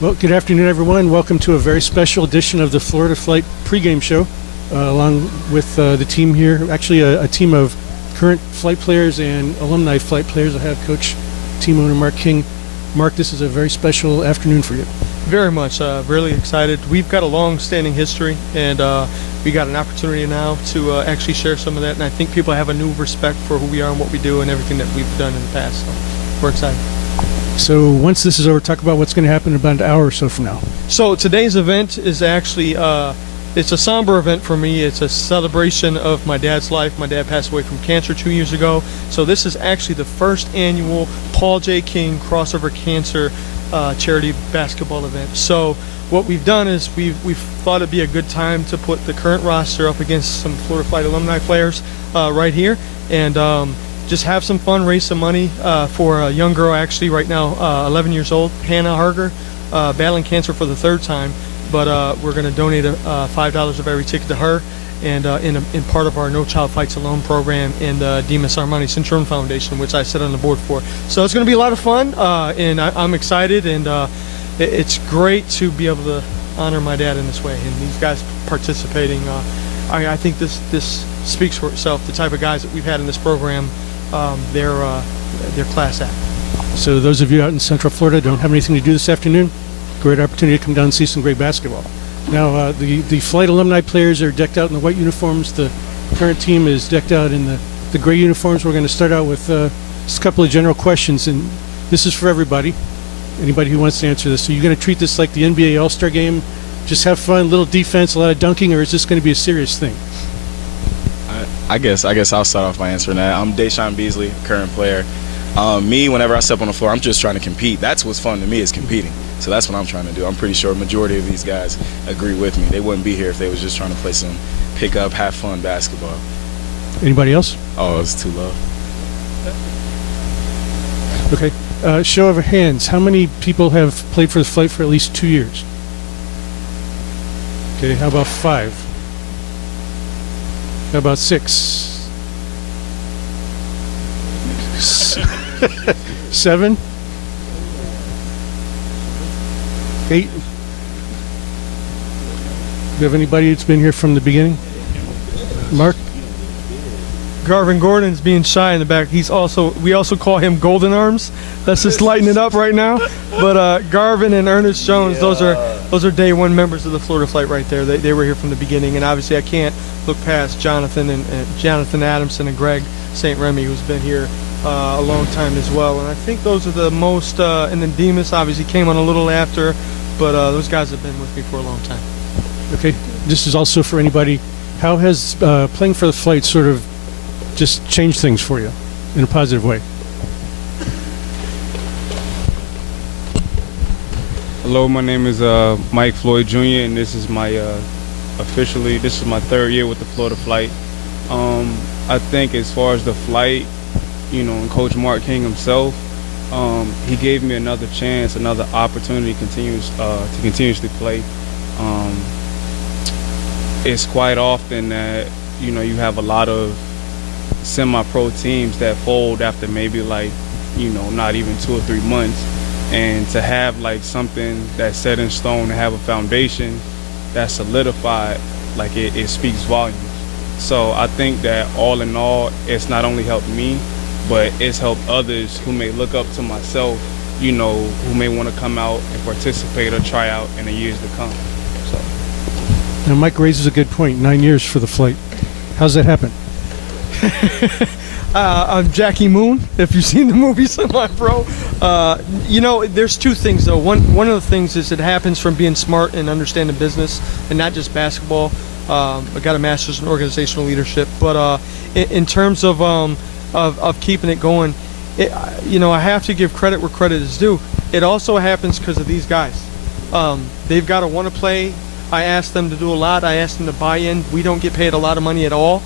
Well, good afternoon, everyone. Welcome to a very special edition of the Florida Flight pregame show, along with the team here. Actually, a team of current flight players and alumni flight players. I have Coach, team owner Mark King. Mark, this is a very special afternoon for you. Very much. Really excited. We've got a long-standing history, and we got an opportunity now to actually share some of that. And I think people have a new respect for who we are and what we do and everything that we've done in the past. So we're excited. So once this is over, talk about what's going to happen in about an hour or so from now. So today's event is actually, it's a somber event for me. It's a celebration of my dad's life. My dad passed away from cancer 2 years ago. So this is actually the first annual Paul J. King Crossover Cancer charity basketball event. So what we've done is we've thought it'd be a good time to put the current roster up against some Florida Flight alumni players right here, and just have some fun, raise some money for a young girl, actually right now 11 years old, Hannah Harger, battling cancer for the third time. But we're going to donate $5 of every ticket to her, and in part of our No Child Fights Alone program and Dimas Armani Cintron Foundation, which I sit on the board for. So it's going to be a lot of fun, and I'm excited, and it's great to be able to honor my dad in this way. And these guys participating, I think this speaks for itself. The type of guys that we've had in this program, they're class act. So those of you out in Central Florida don't have anything to do this afternoon, great opportunity to come down and see some great basketball. Now, the flight alumni players are decked out in the white uniforms. The current team is decked out in the gray uniforms. We're going to start out with just a couple of general questions, and this is for everybody, anybody who wants to answer this. So you're going to treat this like the NBA All-Star game, just have fun, little defense, a lot of dunking, or is this going to be a serious thing? I guess I'll start off by answering that. I'm Deshaun Beasley, current player. Me, whenever I step on the floor, I'm just trying to compete. That's what's fun to me, is competing. So that's what I'm trying to do. I'm pretty sure a majority of these guys agree with me. They wouldn't be here if they was just trying to play some pick up, have fun basketball. Anybody else? Oh, it's too low. Okay. Show of hands. How many people have played for the flight for at least 2 years? Okay, how about 5? How about 6? 7? 8? Do you have anybody that's been here from the beginning? Mark? Garvin Gordon's being shy in the back. We also call him Golden Arms. That's just lighting it up right now. But Garvin and Ernest Jones, those are day one members of the Florida Flight right there. They were here from the beginning, and obviously I can't look past Jonathan and Jonathan Adamson and Greg St. Remy, who's been here a long time as well. And I think those are the most. And then Dimas obviously came on a little after, but those guys have been with me for a long time. Okay, this is also for anybody. How has playing for the flight sort of just changed things for you in a positive way? Hello, my name is Mike Floyd Jr., and this is my this is my 3rd year with the Florida Flight. I think as far as the flight, and Coach Mark King himself, he gave me another chance, another opportunity to continuously play. It's quite often that you have a lot of semi-pro teams that fold after maybe not even 2 or 3 months, and to have something that's set in stone, to have a foundation that's solidified, it speaks volumes. So I think that all in all, it's not only helped me, but it's helped others who may look up to myself, who may want to come out and participate or try out in the years to come. So. Now, Mike raises a good point. 9 years for the flight. How's that happen? I'm Jackie Moon, if you've seen the movie Semi-Pro. There's 2 things, though. One of the things is it happens from being smart and understanding business, and not just basketball. I got a master's in organizational leadership. But in terms of keeping it going, I have to give credit where credit is due. It also happens because of these guys. They've got to want to play. I ask them to do a lot. I ask them to buy in. We don't get paid a lot of money at all.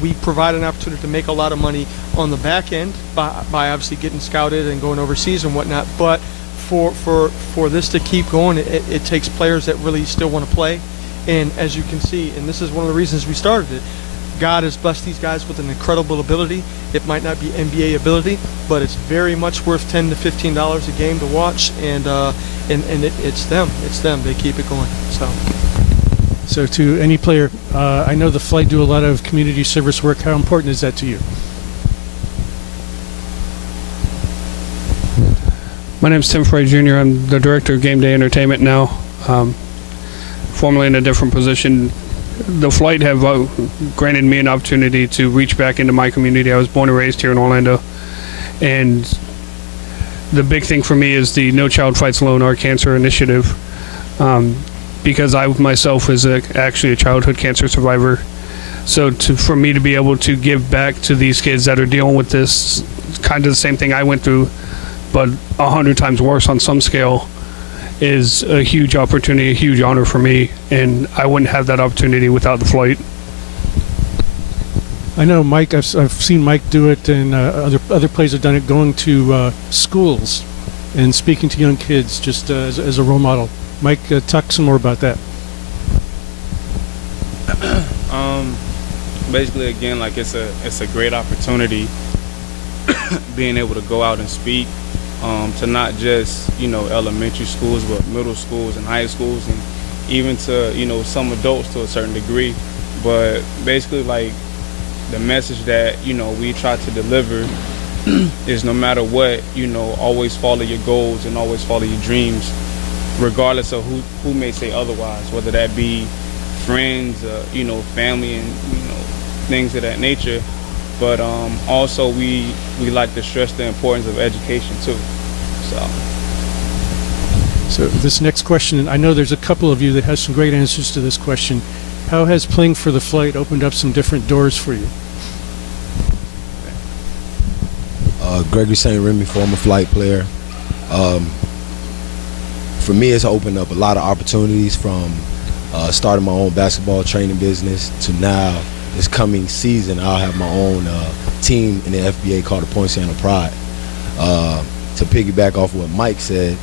We provide an opportunity to make a lot of money on the back end by obviously getting scouted and going overseas and whatnot. But for this to keep going, it takes players that really still want to play. And as you can see, and this is one of the reasons we started it, God has blessed these guys with an incredible ability. It might not be NBA ability, but it's very much worth $10 to $15 a game to watch, and it's them. They keep it going. So to any player, I know the flight do a lot of community service work. How important is that to you? My name is Tim Frey Jr. I'm the director of Game Day Entertainment now, formerly in a different position. The flight have granted me an opportunity to reach back into my community. I was born and raised here in Orlando, and the big thing for me is the No Child Fights Alone Our Cancer Initiative, because I myself is actually a childhood cancer survivor. So for me to be able to give back to these kids that are dealing with this, kind of the same thing I went through, but 100 times worse on some scale, is a huge opportunity, a huge honor for me, and I wouldn't have that opportunity without the flight. I know Mike. I've seen Mike do it, and other players have done it, going to schools and speaking to young kids just as a role model. Mike, talk some more about that. Basically, again, like it's a great opportunity being able to go out and speak to not just elementary schools, but middle schools and high schools, and even to some adults to a certain degree. But basically, like, the message that we try to deliver is, no matter what, always follow your goals and always follow your dreams, regardless of who may say otherwise, whether that be friends, family, and things of that nature. But also we like to stress the importance of education too. So this next question, and I know there's a couple of you that has some great answers to this question. How has playing for the flight opened up some different doors for you? Gregory St. Remy, former flight player. For me, it's opened up a lot of opportunities, from starting my own basketball training business to now, this coming season, I'll have my own team in the FBA called the Poinciana Pride. To piggyback off what Mike said,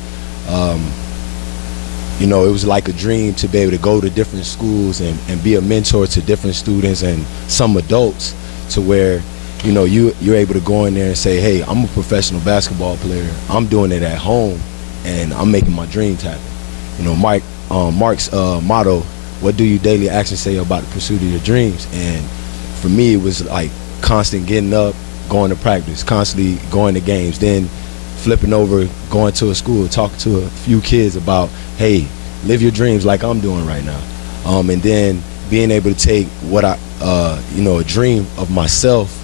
it was like a dream to be able to go to different schools and be a mentor to different students and some adults, to where you're able to go in there and say, hey, I'm a professional basketball player. I'm doing it at home, and I'm making my dreams happen. Mark's motto, what do you daily actions say about the pursuit of your dreams? And for me, it was like constant getting up, going to practice, constantly going to games, then flipping over, going to a school, talking to a few kids about, hey, live your dreams like I'm doing right now. And then being able to take what a dream of myself,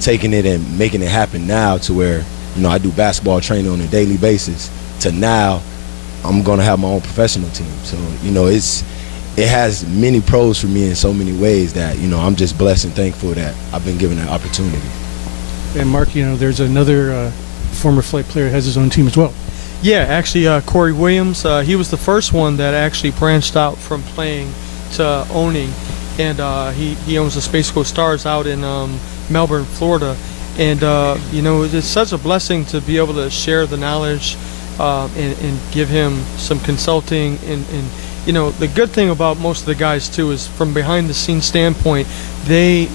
taking it and making it happen now, to where, I do basketball training on a daily basis, to now I'm gonna have my own professional team. So, it has many pros for me in so many ways that, I'm just blessed and thankful that I've been given that opportunity. And Mark, there's another former flight player who has his own team as well. Yeah, actually, Corey Williams, he was the first one that actually branched out from playing to owning, and he owns the Space Coast Stars out in Melbourne, Florida. And it's such a blessing to be able to share the knowledge and give him some consulting. And the good thing about most of the guys too is, from behind the scenes standpoint, they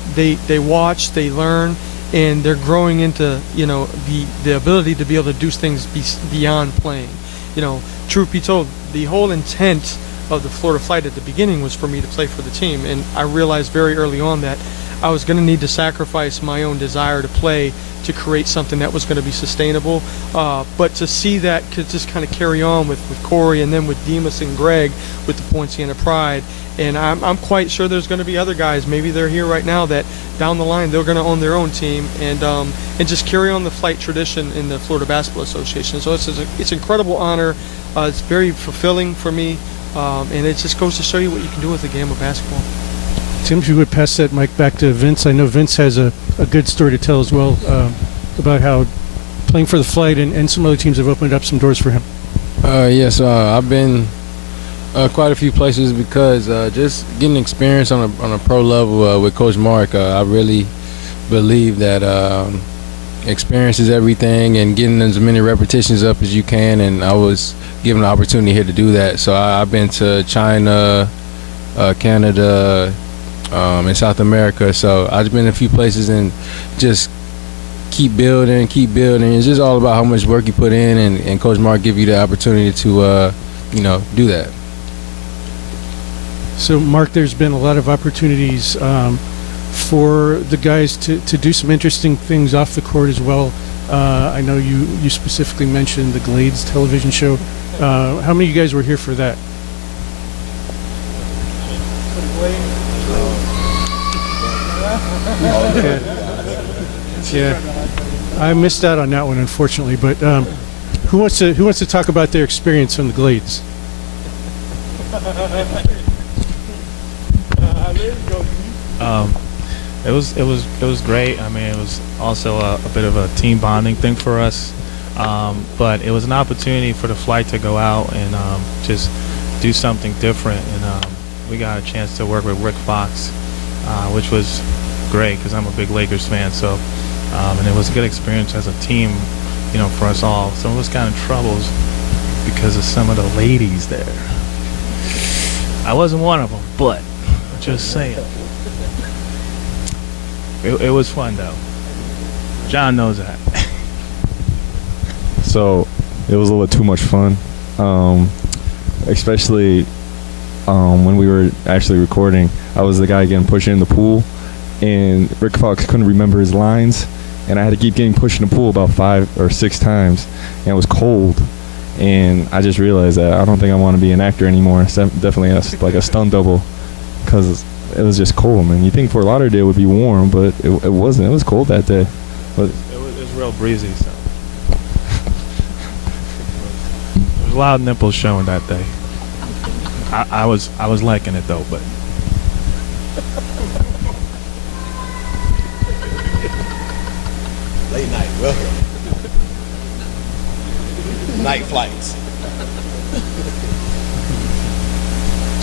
watch, they learn, and they're growing into the ability to be able to do things beyond playing. Truth be told, the whole intent of the Florida flight at the beginning was for me to play for the team, and I realized very early on that I was going to need to sacrifice my own desire to play to create something that was going to be sustainable. But to see that could just kind of carry on with Corey, and then with Dimas and Greg with the Poinciana Pride. And I'm quite sure there's going to be other guys, maybe they're here right now, that down the line they're going to own their own team and just carry on the flight tradition in the Florida Basketball Association. So it's an incredible honor. It's very fulfilling for me, and it just goes to show you what you can do with the game of basketball. Tim, if you would pass that mic back to Vince. I know Vince has a good story to tell as well about how playing for the flight and some other teams have opened up some doors for him. Yes, I've been quite a few places because just getting experience on a pro level with Coach Mark, I really believe that experience is everything, and getting as many repetitions up as you can, and I was given the opportunity here to do that. So I've been to China, Canada, in South America, so I've been in a few places and just keep building. It's just all about how much work you put in, and Coach Mark give you the opportunity to, do that. So, Mark, there's been a lot of opportunities for the guys to do some interesting things off the court as well. I know you specifically mentioned the Glades television show. How many of you guys were here for that? Yeah, I missed out on that one, unfortunately. But who wants to talk about their experience on the Glades? It was great. I mean, it was also a bit of a team bonding thing for us, but it was an opportunity for the flight to go out and just do something different. And we got a chance to work with Rick Fox, which was great because I'm a big Lakers fan. So, and it was a good experience as a team, for us all. Some of us got in troubles because of some of the ladies there. I wasn't one of them, but just saying. It was fun, though. John knows that. So it was a little too much fun, especially when we were actually recording. I was the guy getting pushed in the pool, and Rick Fox couldn't remember his lines, and I had to keep getting pushed in the pool about 5 or 6 times, and it was cold. And I just realized that I don't think I want to be an actor anymore. It's definitely like a stunt double, because it was just cold, man. You think Fort Lauderdale would be warm, but it wasn't. It was cold that day. But It was real breezy, so. There was a lot of nipples showing that day. I was liking it, though, but. Late night, welcome. Night flights.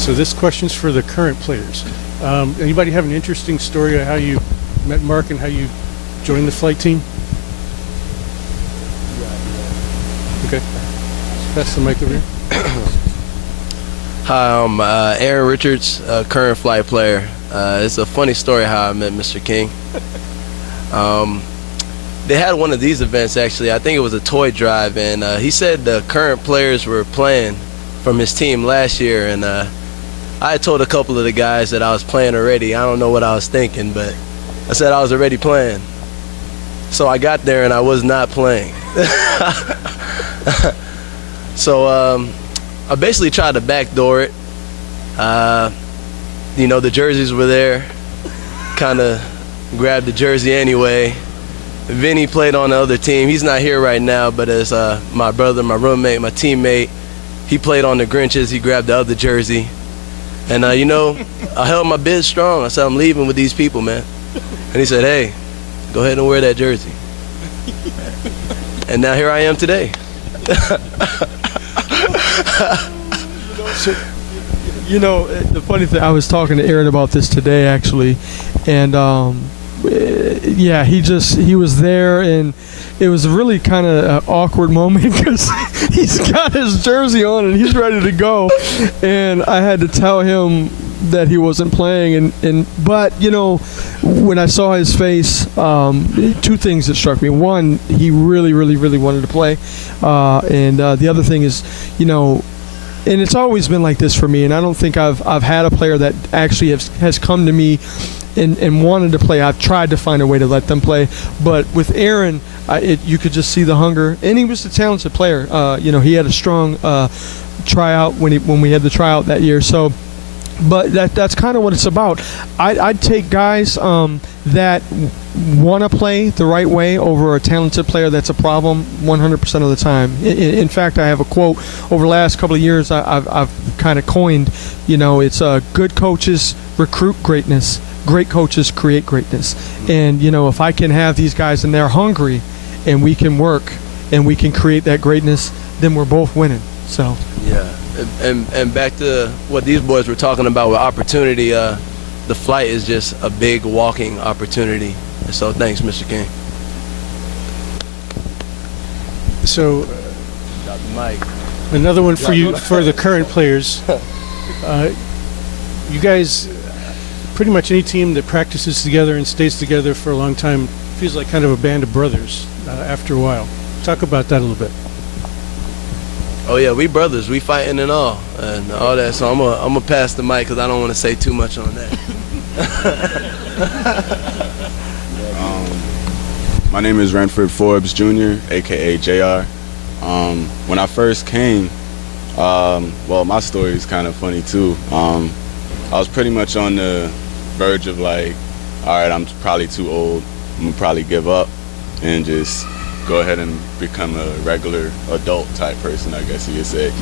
So this question's for the current players. Anybody have an interesting story of how you met Mark and how you joined the flight team? Okay. Pass the mic over here. Hi, I'm Aaron Richards, current flight player. It's a funny story how I met Mr. King. They had one of these events, actually. I think it was a toy drive, and he said the current players were playing from his team last year, and I had told a couple of the guys that I was playing already. I don't know what I was thinking, but I said I was already playing. So I got there and I was not playing. So I basically tried to backdoor it. The jerseys were there. Kind of grabbed the jersey anyway. Vinny played on the other team. He's not here right now, but as my brother, my roommate, my teammate, he played on the Grinches. He grabbed the other jersey. And, I held my bid strong. I said, I'm leaving with these people, man. And he said, hey, go ahead and wear that jersey. And now here I am today. So, the funny thing, I was talking to Aaron about this today, actually. And, he was there, and it was really kind of an awkward moment because he's got his jersey on and he's ready to go, and I had to tell him that he wasn't playing, but when I saw his face, 2 things that struck me. One, he really wanted to play, and the other thing is, and it's always been like this for me, and I don't think I've had a player that actually has come to me and wanted to play. I've tried to find a way to let them play, but with Aaron, you could just see the hunger, and he was a talented player. He had a strong tryout when we had the tryout that year. So, but that's kind of what it's about. I'd take guys that want to play the right way over a talented player that's a problem 100% of the time. In fact, I have a quote over the last couple of years I've kind of coined. It's good coaches recruit greatness. Great coaches create greatness. And, if I can have these guys and they're hungry and we can work and we can create that greatness, then we're both winning. So, yeah. And back to what these boys were talking about with opportunity, the flight is just a big walking opportunity. And so thanks, Mr. King. So, Got the mic. another one for you, for the current players. You guys, pretty much any team that practices together and stays together for a long time feels like kind of a band of brothers after a while. Talk about that a little bit. Oh yeah, we brothers. We fighting and all that. So I'm gonna pass the mic because I don't want to say too much on that. My name is Renford Forbes Jr., aka JR. When I first came, well, my story is kind of funny too. I was pretty much on the verge of like, all right, I'm probably too old. I'm gonna probably give up and just go ahead and become a regular adult type person, I guess you could say.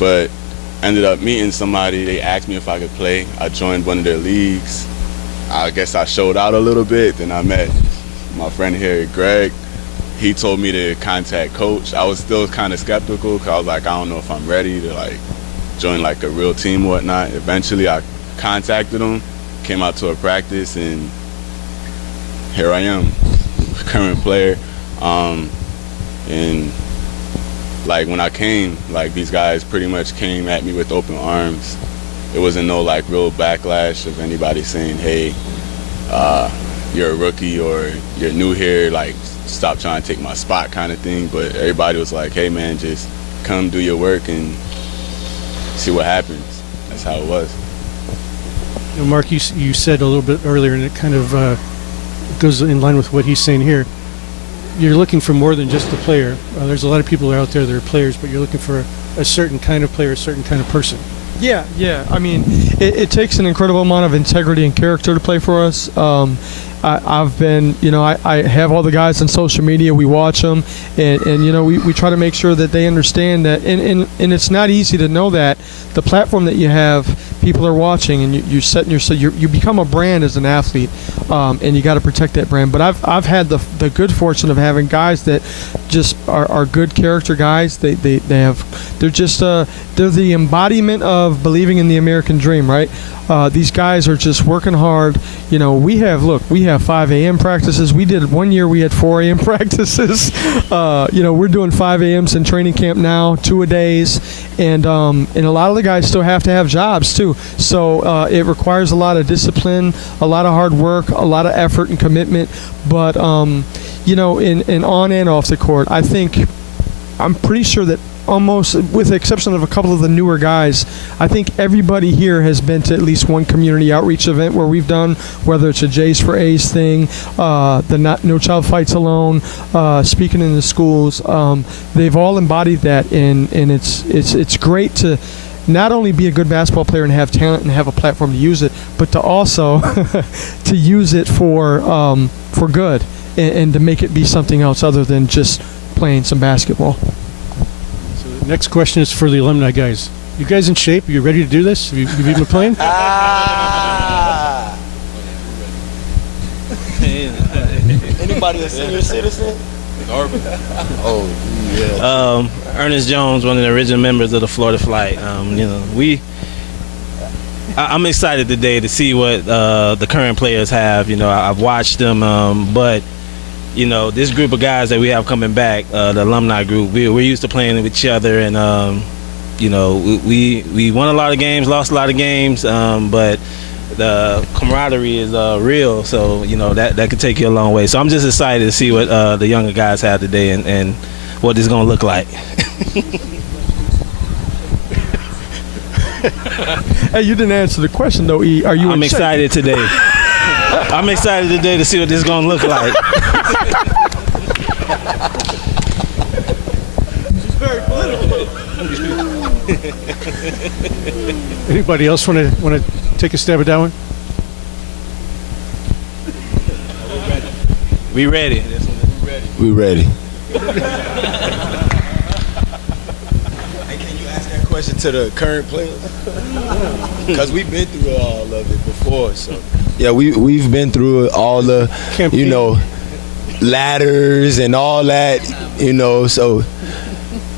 But ended up meeting somebody. They asked me if I could play. I joined one of their leagues. I guess I showed out a little bit. Then I met my friend here, Greg. He told me to contact coach. I was still kind of skeptical because I was like, I don't know if I'm ready to like join like a real team or whatnot. Eventually I contacted him, came out to a practice, and here I am, current player. And like when I came, like these guys pretty much came at me with open arms. There wasn't no like real backlash of anybody saying, hey, you're a rookie or you're new here, like stop trying to take my spot kind of thing. But everybody was like, hey man, just come do your work and see what happens. That's how it was. You know, Mark, you said a little bit earlier, and it kind of goes in line with what he's saying here. You're looking for more than just a player. There's a lot of people out there that are players, but you're looking for a certain kind of player, a certain kind of person. Yeah. I mean, it takes an incredible amount of integrity and character to play for us. I've been, I have all the guys on social media. We watch them, and we try to make sure that they understand that. And it's not easy to know that the platform that you have, people are watching, and you're setting yourself. You become a brand as an athlete, and you got to protect that brand. But I've had the good fortune of having guys that just are good character guys. They're the embodiment of believing in the American dream, right? These guys are just working hard. We have 5 a.m. practices. We did 1 year. We had 4 a.m. practices. We're doing 5 a.m.s in training camp now, 2-a-days, and a lot of the guys still have to have jobs too. So it requires a lot of discipline, a lot of hard work, a lot of effort and commitment. But in on and off the court, I'm pretty sure that almost, with the exception of a couple of the newer guys, I think everybody here has been to at least one community outreach event where we've done, whether it's a J's for A's thing, the No Child Fights Alone, speaking in the schools. They've all embodied that, and it's great to not only be a good basketball player and have talent and have a platform to use it, but to also to use it for good and to make it be something else other than just playing some basketball. Next question is for the alumni guys. You guys in shape? Are you ready to do this? Have you been playing? Anybody a senior citizen? Oh, yeah. Ernest Jones, one of the original members of the Florida Flight. I'm excited today to see what the current players have. I've watched them, but this group of guys that we have coming back, the alumni group, we're used to playing with each other, and we won a lot of games, lost a lot of games, but the camaraderie is real. So that could take you a long way. So I'm just excited to see what the younger guys have today and what this is gonna look like. Hey, you didn't answer the question though, E. Are you? I'm excited today. I'm excited today to see what this is gonna look like. Very political. Anybody else want to take a stab at that one? We ready. We ready. Hey, can you ask that question to the current players? Because we've been through all of it before. So yeah, we've been through all the ladders and all that. So.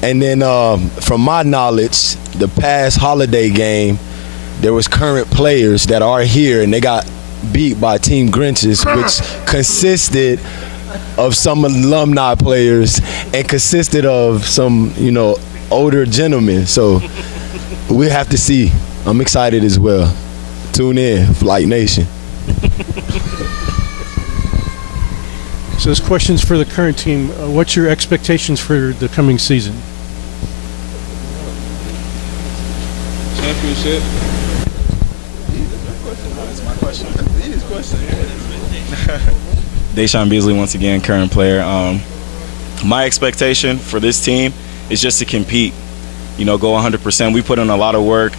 And then from my knowledge, the past holiday game, there was current players that are here, and they got beat by Team Grinches, which consisted of some alumni players and consisted of some, older gentlemen. So we have to see. I'm excited as well. Tune in, Flight Nation. So this question's for the current team. What's your expectations for the coming season? Championship. That's my question. Deshaun Beasley, once again, current player. My expectation for this team is just to compete. Go 100%. We put in a lot of work,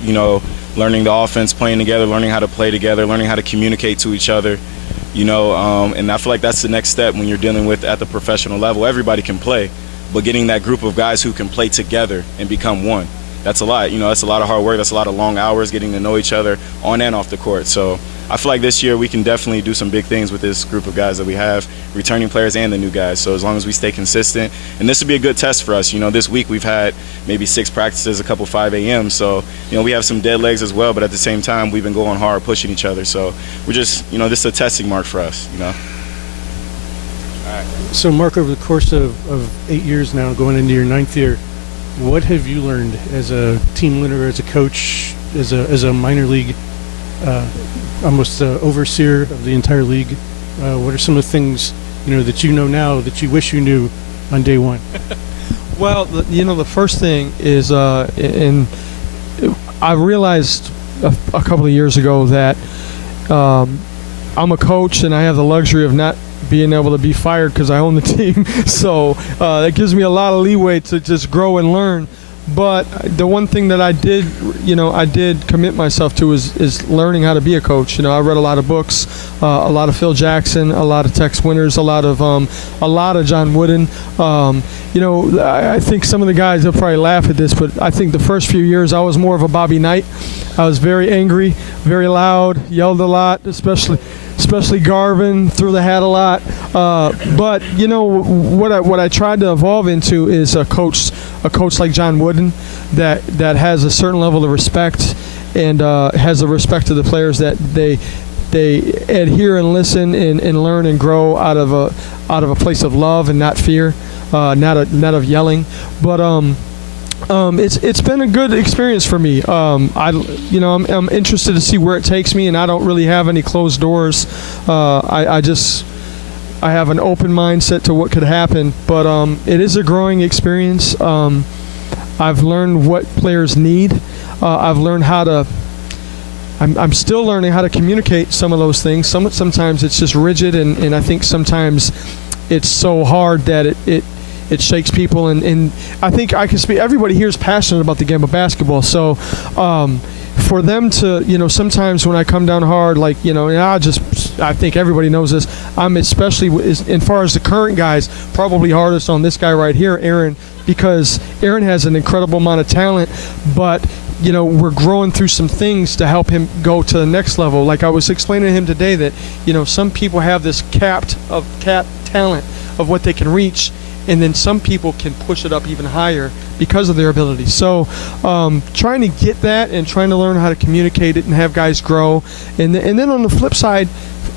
learning the offense, playing together, learning how to play together, learning how to communicate to each other, and I feel like that's the next step when you're dealing with at the professional level. Everybody can play, but getting that group of guys who can play together and become one, that's a lot. That's a lot of hard work. That's a lot of long hours getting to know each other on and off the court. So I feel like this year we can definitely do some big things with this group of guys that we have, returning players and the new guys. So as long as we stay consistent, and this will be a good test for us. This week we've had maybe 6 practices, a couple 5 a.m. So, we have some dead legs as well, but at the same time we've been going hard, pushing each other. So we're just, this is a testing mark for us, All right. So Mark, over the course of 8 years now, going into your 9th year, what have you learned as a team leader, as a coach, as a minor league almost overseer of the entire league? What are some of the things that you know now that you wish you knew on day one? Well, the first thing is, and I realized a couple of years ago that I'm a coach and I have the luxury of not being able to be fired because I own the team. So that gives me a lot of leeway to just grow and learn. But the one thing that I did commit myself to is learning how to be a coach. I read a lot of books, a lot of Phil Jackson, a lot of Tex Winters, a lot of John Wooden. I think some of the guys will probably laugh at this, but I think the first few years I was more of a Bobby Knight. I was very angry, very loud, yelled a lot, especially Garvin, threw the hat a lot. But what I tried to evolve into is a coach like John Wooden that has a certain level of respect and has a respect to the players, that they adhere and listen and learn and grow out of a place of love and not fear, not of yelling. But it's been a good experience for me. I'm interested to see where it takes me, and I don't really have any closed doors. I have an open mindset to what could happen, but it is a growing experience. I've learned what players need. I've learned how to. I'm still learning how to communicate some of those things. Sometimes it's just rigid, and I think sometimes it's so hard that it shakes people, and I think I can speak. Everybody here is passionate about the game of basketball, so for them to, sometimes when I come down hard, I think everybody knows this. I'm especially, as far as the current guys, probably hardest on this guy right here, Aaron, because Aaron has an incredible amount of talent, but we're growing through some things to help him go to the next level. Like I was explaining to him today that, some people have this capped talent of what they can reach, and then some people can push it up even higher because of their ability. So trying to get that and trying to learn how to communicate it and have guys grow. And then on the flip side,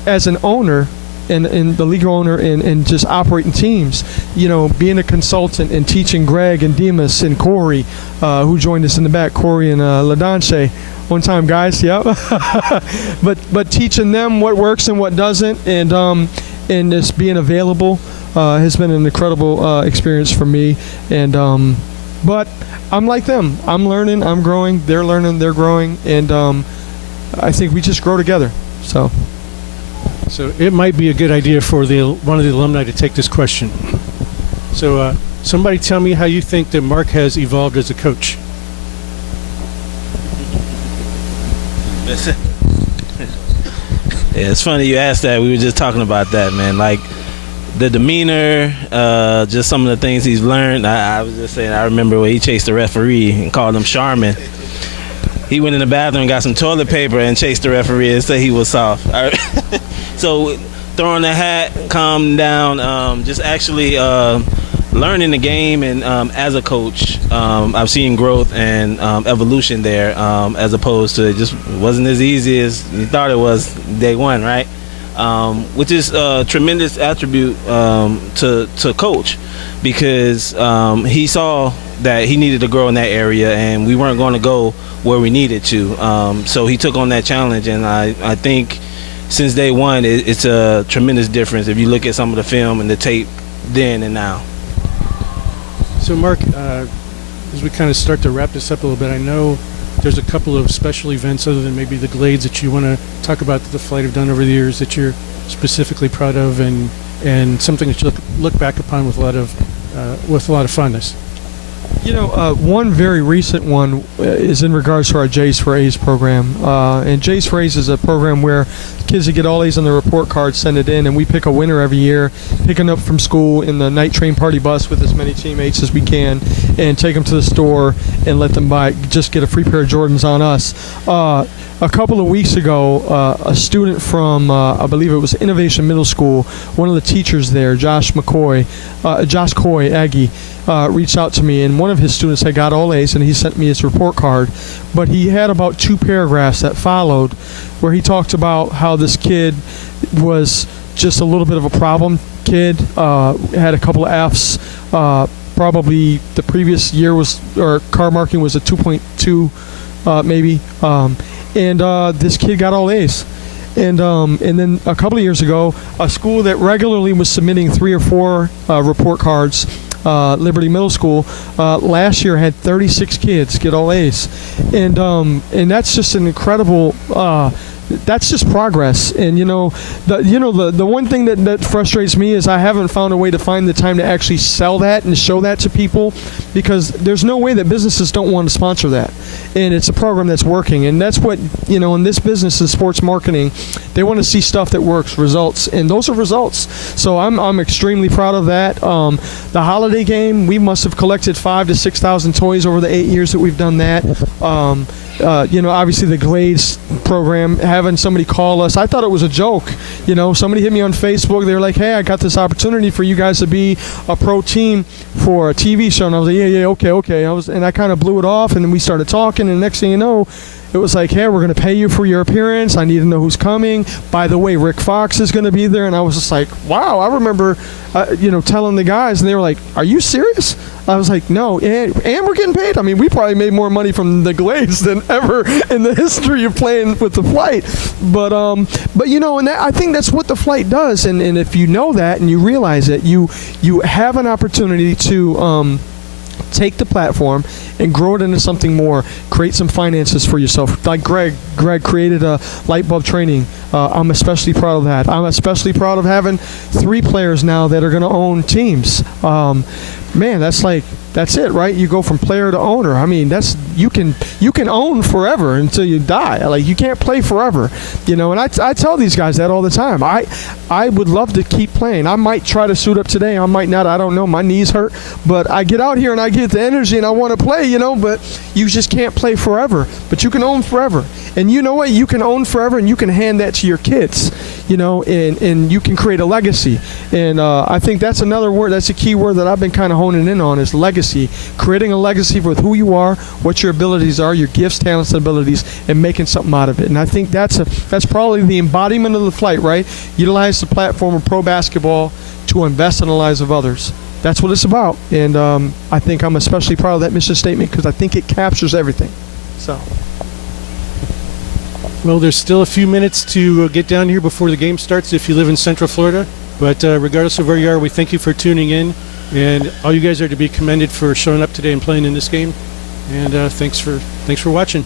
as an owner and the league owner and just operating teams, being a consultant and teaching Greg and Dimas and Corey, who joined us in the back, Corey and LaDonche, one time, guys, yep. but teaching them what works and what doesn't, and just being available has been an incredible experience for me. And but I'm like them. I'm learning, I'm growing, they're learning, they're growing, and I think we just grow together. So it might be a good idea for one of the alumni to take this question. So somebody tell me how you think that Mark has evolved as a coach. Yeah, it's funny you asked that. We were just talking about that, man. Like the demeanor, just some of the things he's learned. I was just saying, I remember when he chased the referee and called him Charmin. He went in the bathroom and got some toilet paper and chased the referee and said he was soft. So throwing the hat, calm down, just actually learning the game, and as a coach, I've seen growth and evolution there, as opposed to it just wasn't as easy as you thought it was day one, right? Which is a tremendous attribute to coach, because he saw that he needed to grow in that area, and we weren't going to go where we needed to. So he took on that challenge, and I think since day one, it's a tremendous difference if you look at some of the film and the tape then and now. So, Mark, as we kind of start to wrap this up a little bit, I know there's a couple of special events other than maybe the Glades that you want to talk about that the Flight have done over the years that you're specifically proud of, and something that you look back upon with a lot of fondness. You know, one very recent one is in regards to our J's for A's program. And J's for A's is a program where kids that get all A's on their report card send it in, and we pick a winner every year, pick them up from school in the night train party bus with as many teammates as we can, and take them to the store and let them just get a free pair of Jordans on us. A couple of weeks ago, a student from, I believe it was Innovation Middle School, one of the teachers there, Josh Coy, Aggie, reached out to me, and one of his students had got all A's, and he sent me his report card. But he had about 2 paragraphs that followed where he talked about how this kid was just a little bit of a problem kid, had a couple of F's, probably the previous year car marking was a 2.2 maybe, and this kid got all A's. And then a couple of years ago, a school that regularly was submitting 3 or 4 report cards, Liberty Middle School, last year had 36 kids get all A's, and that's just an incredible. That's just progress. And the one thing that frustrates me is I haven't found a way to find the time to actually sell that and show that to people, because there's no way that businesses don't want to sponsor that. And it's a program that's working, and that's what, in this business in sports marketing, they want to see stuff that works, results, and those are results. So I'm extremely proud of that. The holiday game, we must have collected 5,000 to 6,000 toys over the 8 years that we've done that. Obviously the Glades program, having somebody call us, I thought it was a joke. Somebody hit me on Facebook. They were like, "Hey, I got this opportunity for you guys to be a pro team for a TV show." And I was like, yeah, okay. I kind of blew it off, and then we started talking, and the next thing you know, it was like, "Hey, we're going to pay you for your appearance. I need to know who's coming. By the way, Rick Fox is going to be there." And I was just like, wow. I remember, telling the guys, and they were like, "Are you serious?" I was like, "No, and we're getting paid." I mean, we probably made more money from the Glades than ever in the history of playing with the Flight. But and I think that's what the Flight does. And if you know that and you realize it, you have an opportunity to take the platform and grow it into something more, create some finances for yourself. Like Greg created a light bulb training. I'm especially proud of that. I'm especially proud of having 3 players now that are going to own teams. Man, that's it, right? You go from player to owner. I mean, you can own forever until you die. Like, you can't play forever, and I tell these guys that all the time. I would love to keep playing. I might try to suit up today. I might not. I don't know. My knees hurt, but I get out here and I get the energy and I want to play, but you just can't play forever. But you can own forever. And you know what? You can own forever, and you can hand that to your kids, and you can create a legacy. And I think that's another word. That's a key word that I've been kind of honing in on, is legacy. Creating a legacy with who you are, what your abilities are, your gifts, talents, and abilities, and making something out of it. And I think that's probably the embodiment of the Flight, right? Utilize the platform of pro basketball to invest in the lives of others. That's what it's about. And I think I'm especially proud of that mission statement, because I think it captures everything. So. Well, there's still a few minutes to get down here before the game starts if you live in Central Florida. But regardless of where you are, we thank you for tuning in. And all you guys are to be commended for showing up today and playing in this game. And thanks for watching.